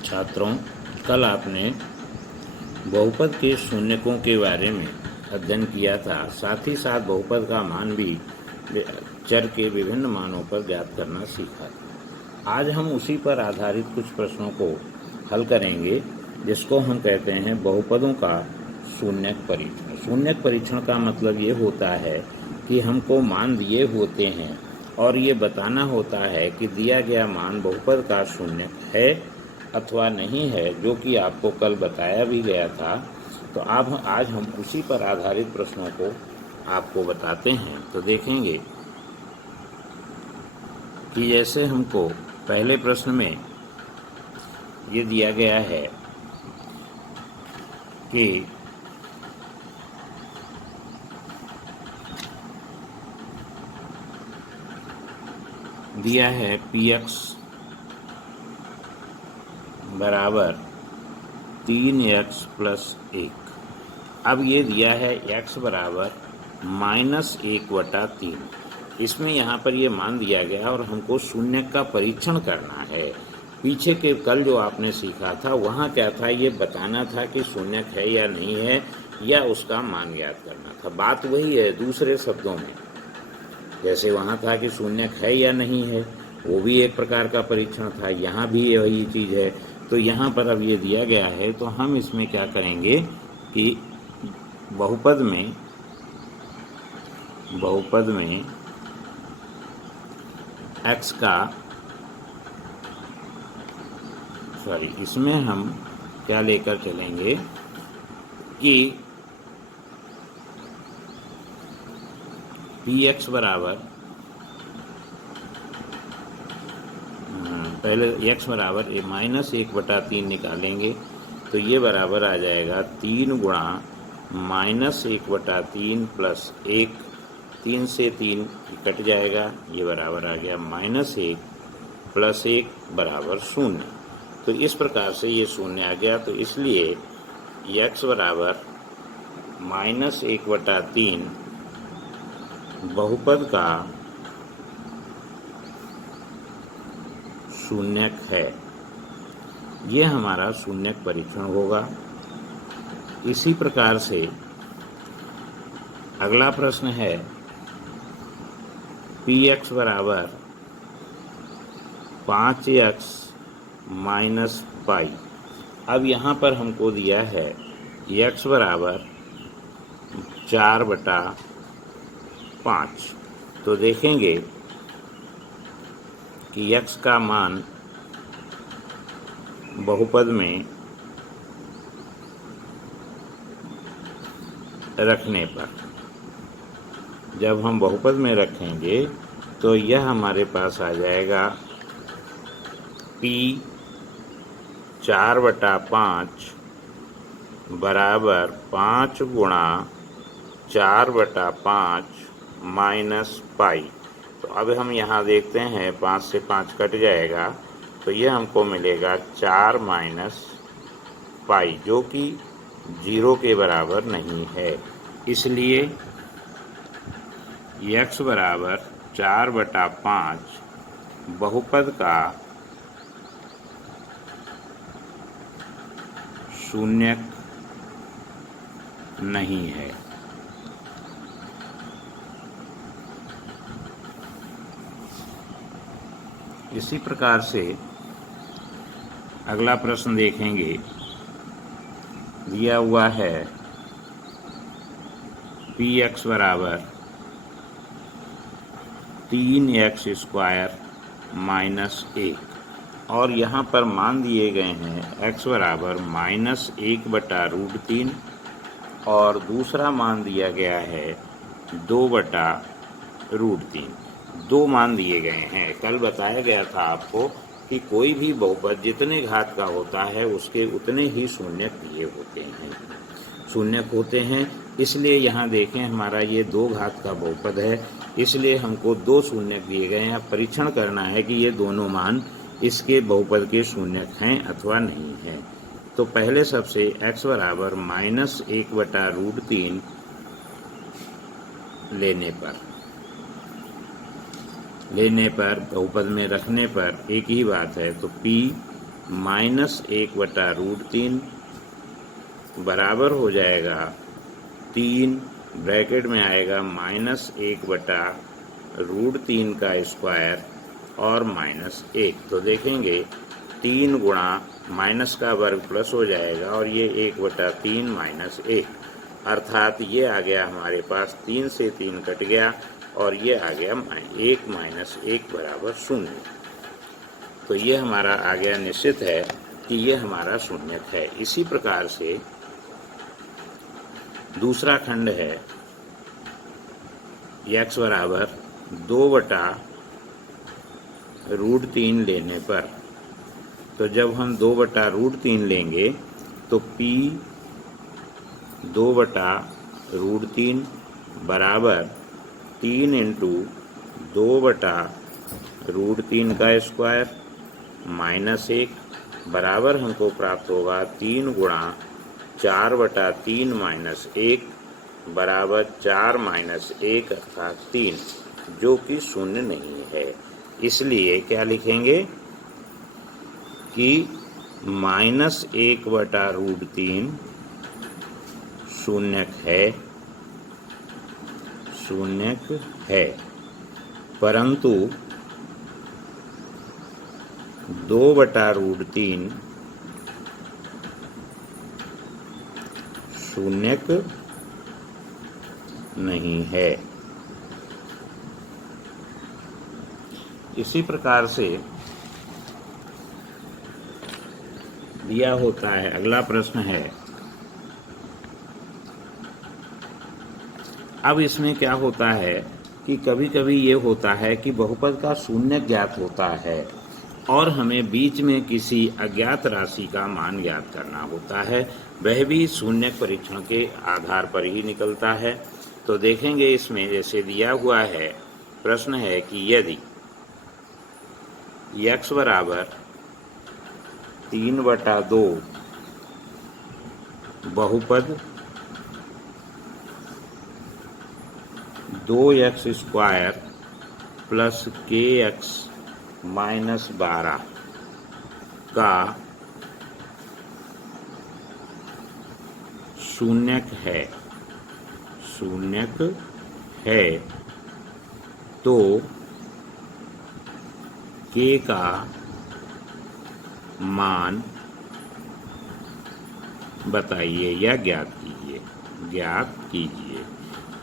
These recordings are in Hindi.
छात्रों, कल आपने बहुपद के शून्यकों के बारे में अध्ययन किया था। साथ ही साथ बहुपद का मान भी चर के विभिन्न मानों पर ज्ञात करना सीखा था। आज हम उसी पर आधारित कुछ प्रश्नों को हल करेंगे, जिसको हम कहते हैं बहुपदों का शून्यक परीक्षण। शून्यक परीक्षण का मतलब ये होता है कि हमको मान दिए होते हैं और ये बताना होता है कि दिया गया मान बहुपद का शून्यक है अथवा नहीं है, जो कि आपको कल बताया भी गया था। तो आज हम उसी पर आधारित प्रश्नों को आपको बताते हैं। तो देखेंगे कि जैसे हमको पहले प्रश्न में ये दिया गया है कि दिया है px बराबर 3x प्लस 1। अब ये दिया है x बराबर -1/3। इसमें यहाँ पर ये मान दिया गया और हमको शून्यक का परीक्षण करना है। पीछे के कल जो आपने सीखा था वहाँ क्या था, ये बताना था कि शून्यक है या नहीं है, या उसका मान ज्ञात करना था। बात वही है, दूसरे शब्दों में जैसे वहाँ था कि शून्यक है या नहीं है, वो भी एक प्रकार का परीक्षण था। यहाँ भी वही चीज़ है। तो यहाँ पर अब ये दिया गया है, तो हम इसमें क्या करेंगे कि बहुपद में x का इसमें हम क्या लेकर चलेंगे कि px बराबर पहले x बराबर -1/3 निकालेंगे, तो ये बराबर आ जाएगा 3 गुणा -1/3 प्लस 1। 3 से 3 कट जाएगा, ये बराबर आ गया -1 प्लस 1 बराबर 0। तो इस प्रकार से ये 0 आ गया। तो इसलिए x बराबर -1/3 बहुपद का शून्यक है। ये हमारा शून्यक परीक्षण होगा। इसी प्रकार से अगला प्रश्न है px बराबर 5x माइनस पाई। अब यहाँ पर हमको दिया है x बराबर 4/5। तो देखेंगे कि x का मान बहुपद में रखने पर, जब हम बहुपद में रखेंगे तो यह हमारे पास आ जाएगा p 4/5 बराबर 5 गुणा 4/5 माइनस पाई। तो अब हम यहाँ देखते हैं 5 से 5 कट जाएगा, तो यह हमको मिलेगा 4 माइनस पाई, जो कि 0 के बराबर नहीं है। इसलिए x बराबर 4/5 बहुपद का शून्यक नहीं है। इसी प्रकार से अगला प्रश्न देखेंगे। दिया हुआ है px बराबर 3x² माइनस 1, और यहाँ पर मान दिए गए हैं x बराबर -1/√3 और दूसरा मान दिया गया है 2/√3। दो मान दिए गए हैं। कल बताया गया था आपको कि कोई भी बहुपद जितने घात का होता है उसके उतने ही शून्यक दिए होते हैं, शून्यक होते हैं। इसलिए यहाँ देखें, हमारा ये 2 घात का बहुपद है, इसलिए हमको 2 शून्यक दिए गए हैं। अब परीक्षण करना है कि ये दोनों मान इसके बहुपद के शून्यक हैं अथवा नहीं हैं। तो पहले सबसे x बराबर -1/√3 लेने पर बहुपद में रखने पर एक ही बात है। तो p -1/√3 बराबर हो जाएगा 3, ब्रैकेट में आएगा -1/√3 का स्क्वायर और -1। तो देखेंगे 3 गुणा माइनस का वर्ग प्लस हो जाएगा और ये 1/3 -1, अर्थात ये आ गया हमारे पास 3 से 3 कट गया और ये आ गया 1 - 1 बराबर 0। तो ये हमारा आ गया, निश्चित है कि ये हमारा शून्यक है। इसी प्रकार से दूसरा खंड है x बराबर 2/√3 लेने पर। तो जब हम 2/√3 लेंगे तो p 2/√3 बराबर 3 × 2/√3 का स्क्वायर -1 बराबर हमको प्राप्त होगा 3 गुणा 4/3 -1 बराबर 4 - 1 अर्थात 3, जो कि शून्य नहीं है। इसलिए क्या लिखेंगे कि -1/√3 शून्यक है, परंतु 2/√3 शून्यक नहीं है। इसी प्रकार से दिया होता है, अगला प्रश्न है। अब इसमें क्या होता है कि कभी कभी ये होता है कि बहुपद का शून्य ज्ञात होता है और हमें बीच में किसी अज्ञात राशि का मान ज्ञात करना होता है, वह भी शून्य परीक्षण के आधार पर ही निकलता है। तो देखेंगे इसमें जैसे दिया हुआ है, प्रश्न है कि यदि x बराबर 3/2 बहुपद 2x² प्लस kx -12 का शून्यक है तो k का मान बताइए या ज्ञात कीजिए।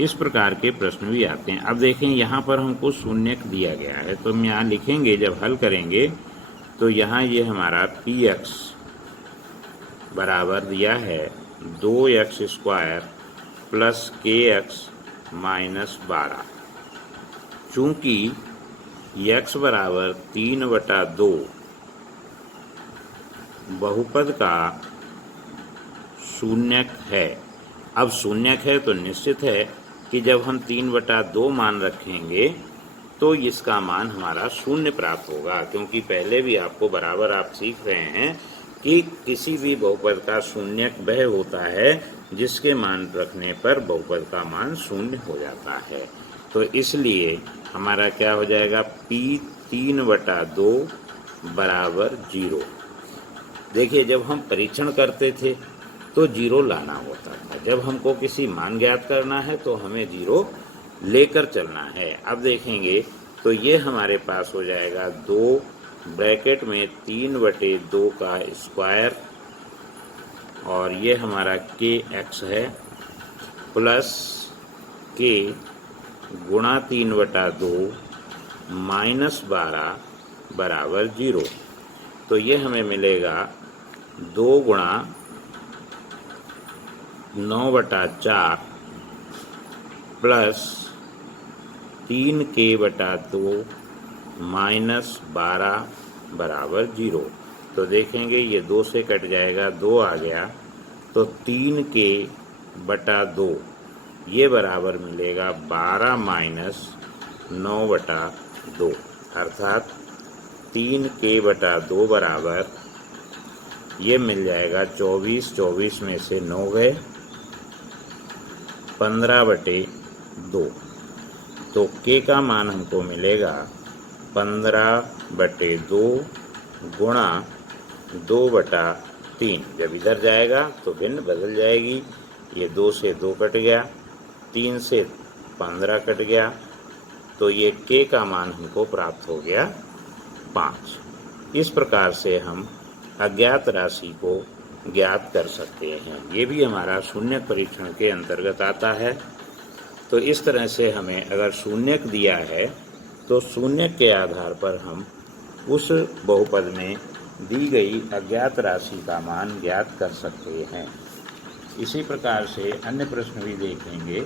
इस प्रकार के प्रश्न भी आते हैं। अब देखें, यहाँ पर हमको शून्यक दिया गया है, तो हम यहाँ लिखेंगे, जब हल करेंगे तो यहाँ ये हमारा px बराबर दिया है 2x² प्लस kx -12। चूँकि x बराबर 3/2 बहुपद का शून्यक है। अब शून्यक है तो निश्चित है कि जब हम 3/2 मान रखेंगे तो इसका मान हमारा शून्य प्राप्त होगा, क्योंकि पहले भी आपको बराबर आप सीख रहे हैं कि किसी भी बहुपद का शून्यक वह होता है जिसके मान रखने पर बहुपद का मान शून्य हो जाता है। तो इसलिए हमारा क्या हो जाएगा, p 3/2 बराबर 0। देखिए, जब हम परीक्षण करते थे तो 0 लाना होता था, जब हमको किसी मान ज्ञात करना है तो हमें 0 लेकर चलना है। अब देखेंगे तो ये हमारे पास हो जाएगा 2 ब्रैकेट में 3/2 का स्क्वायर और ये हमारा kx है प्लस k गुणा 3/2 -12 बराबर 0। तो ये हमें मिलेगा 2 गुणा 9/4 प्लस 3k/2 -12 बराबर 0। तो देखेंगे ये 2 से कट जाएगा, 2 आ गया, तो 3k/2 ये बराबर मिलेगा 12 - 9/2, अर्थात 3k/2 बराबर ये मिल जाएगा 24, 24 में से 9 गए, 15/2। तो k का मान हमको मिलेगा 15/2 गुणा 2/3। जब इधर जाएगा तो भिन्न बदल जाएगी। ये 2 से 2 कट गया, 3 से 15 कट गया, तो ये k का मान हमको प्राप्त हो गया 5। इस प्रकार से हम अज्ञात राशि को ज्ञात कर सकते हैं। ये भी हमारा शून्यक परीक्षण के अंतर्गत आता है। तो इस तरह से हमें अगर शून्यक दिया है तो शून्यक के आधार पर हम उस बहुपद में दी गई अज्ञात राशि का मान ज्ञात कर सकते हैं। इसी प्रकार से अन्य प्रश्न भी देखेंगे।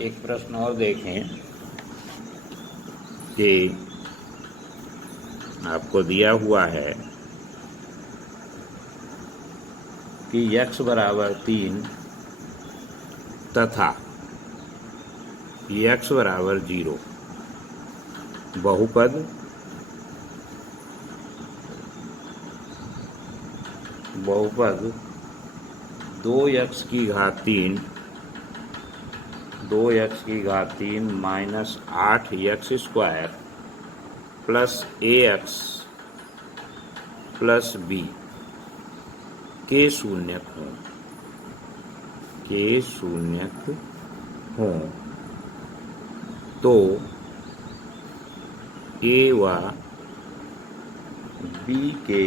एक प्रश्न और देखें कि आपको दिया हुआ है कि x बराबर 3 तथा x बराबर 0 बहुपद बहुपद 2x की घात 3 minus 8x square plus ax plus b के शून्यक हों तो a व b के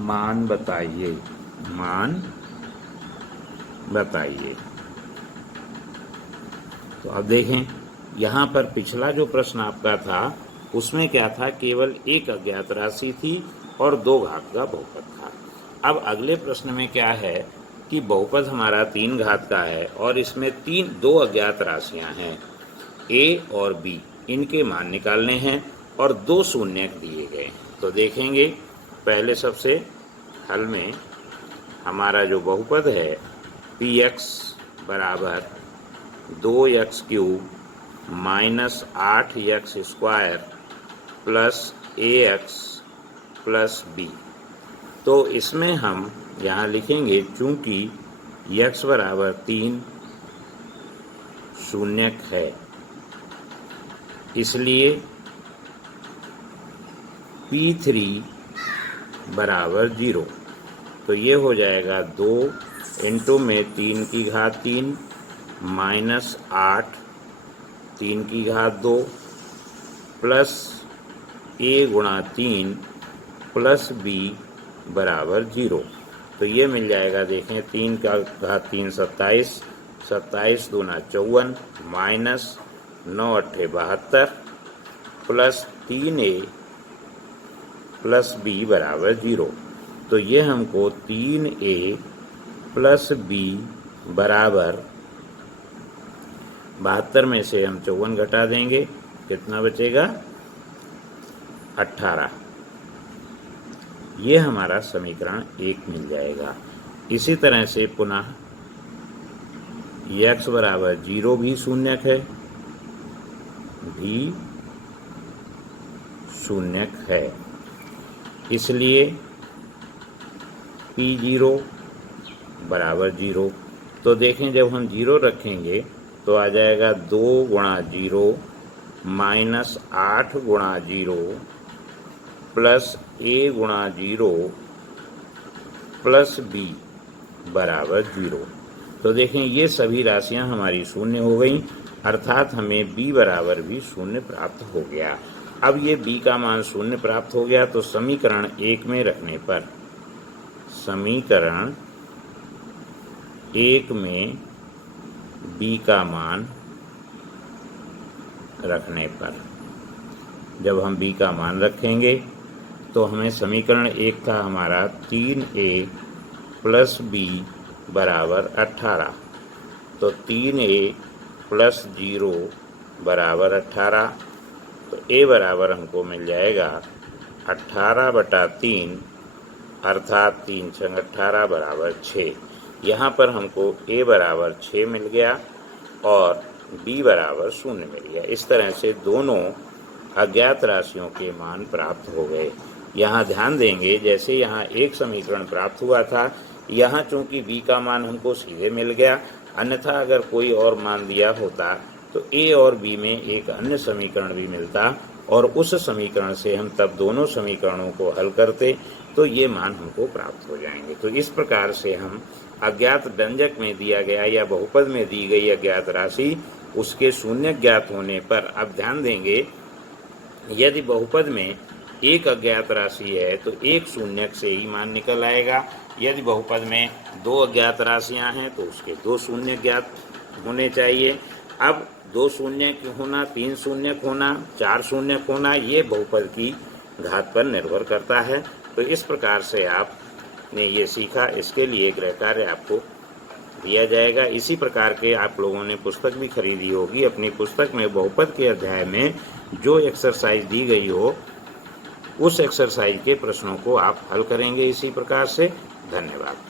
मान बताइए। तो अब देखें, यहाँ पर पिछला जो प्रश्न आपका था उसमें क्या था, केवल एक अज्ञात राशि थी और 2 घात का बहुपद था। अब अगले प्रश्न में क्या है कि बहुपद हमारा 3 घात का है और इसमें 2 अज्ञात राशियां हैं a और b, इनके मान निकालने हैं और 2 शून्यक दिए गए। तो देखेंगे पहले सबसे हल में हमारा जो बहुपद है px बराबर 2x cube minus 8x square plus ax plus b। तो इसमें हम यहाँ लिखेंगे, चूंकि x बराबर 3 शून्यक है इसलिए p3 बराबर 0। तो ये हो जाएगा 2 इंटू में 3 की घात 3 माइनस 8 3 की घात 2 प्लस a गुणा 3 प्लस b बराबर 0। तो ये मिल जाएगा, देखें 3 का घात 3 27, 27 दूना 54 minus 9 अट्ठे 72 plus 3a plus b बराबर 0। तो ये हमको 3a प्लस b बराबर 72 में से हम 54 घटा देंगे, कितना बचेगा 18। ये हमारा समीकरण 1 मिल जाएगा। इसी तरह से पुनः x बराबर 0 भी शून्यक है, इसलिए p0 बराबर 0। तो देखें जब हम 0 रखेंगे तो आ जाएगा 2 गुणा 0 माइनस 8 गुणा 0 प्लस a गुणा 0 प्लस b बराबर 0। तो देखें ये सभी राशियां हमारी शून्य हो गई, अर्थात हमें b बराबर भी शून्य प्राप्त हो गया। अब ये b का मान शून्य प्राप्त हो गया तो समीकरण 1 में रखने पर, समीकरण 1 में b का मान रखने पर, जब हम b का मान रखेंगे तो हमें समीकरण 1 था हमारा 3a प्लस b बराबर 18। तो 3a प्लस 0 बराबर 18। तो a बराबर हमको मिल जाएगा 18/3, अर्थात 3 × 18 बराबर 6। यहाँ पर हमको a बराबर 6 मिल गया और b बराबर 0 मिल गया। इस तरह से दोनों अज्ञात राशियों के मान प्राप्त हो गए। यहाँ ध्यान देंगे, जैसे यहाँ एक समीकरण प्राप्त हुआ था, यहाँ चूंकि b का मान हमको सीधे मिल गया, अन्यथा अगर कोई और मान दिया होता तो ए और बी में एक अन्य समीकरण भी मिलता और उस समीकरण से हम तब दोनों समीकरणों को हल करते तो ये मान हमको प्राप्त हो जाएंगे। तो इस प्रकार से हम अज्ञात व्यंजक में दिया गया या बहुपद में दी गई अज्ञात राशि उसके शून्य ज्ञात होने पर, अब ध्यान देंगे यदि बहुपद में एक अज्ञात राशि है तो एक शून्यक से ही मान निकल आएगा। यदि बहुपद में दो अज्ञात राशियां हैं तो उसके दो शून्य ज्ञात होने चाहिए। अब दो शून्यक होना, तीन शून्यक होना, चार शून्यक होना, ये बहुपद की घात पर निर्भर करता है। तो इस प्रकार से आपने ये सीखा। इसके लिए गृह कार्य आपको दिया जाएगा। इसी प्रकार के आप लोगों ने पुस्तक भी खरीदी होगी। अपनी पुस्तक में बहुपद के अध्याय में जो एक्सरसाइज दी गई हो उस एक्सरसाइज के प्रश्नों को आप हल करेंगे इसी प्रकार से। धन्यवाद।